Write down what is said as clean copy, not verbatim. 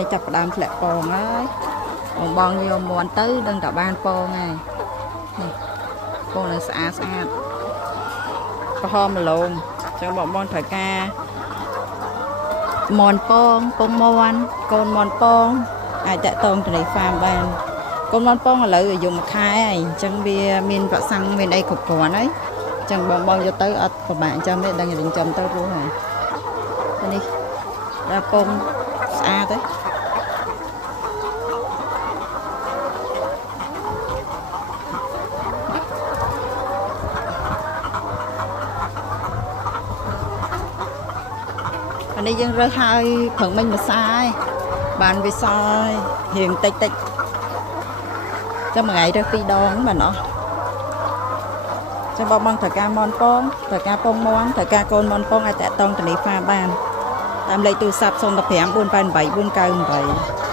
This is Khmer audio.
នេះចាប់ផ្ដើមធ្លាក់ពងហើយបងយកមន់ទៅដឹងតែបានពងហើយនេះពងនៅស្អាតក្រហមម្លងចឹងបងត្រូវការមន់ពងពងមន់កូនមន់ពងអាចតាក់ទងទៅនៃ farm បានកូនមន់ពងឥឡូវអាយុ1ខែហើយអញ្ចឹងវាមានប្រសាំងមានអីគ្រប់គ្រាន់ហើយអញ្ចឹងបងយកទៅអត់ពិបាកចាំទេដឹងចិញ្ចឹមទៅព្រោះហើយនេះដល់ពងស្អាតទេអានេះយើងរើសហើយព្រឹងមិញមួយសាយបានវាសល់រៀងតិចចាំមួយថ្ងៃរើស2ដងបានអស់ចាំបងត្រូវការមន់ពងត្រូវការពងមន់ត្រូវការកូនមន់ពងអាចតាក់ទងទៅនេះហ្វាបានតាមលេខទូរស័ព្ទ015 488 498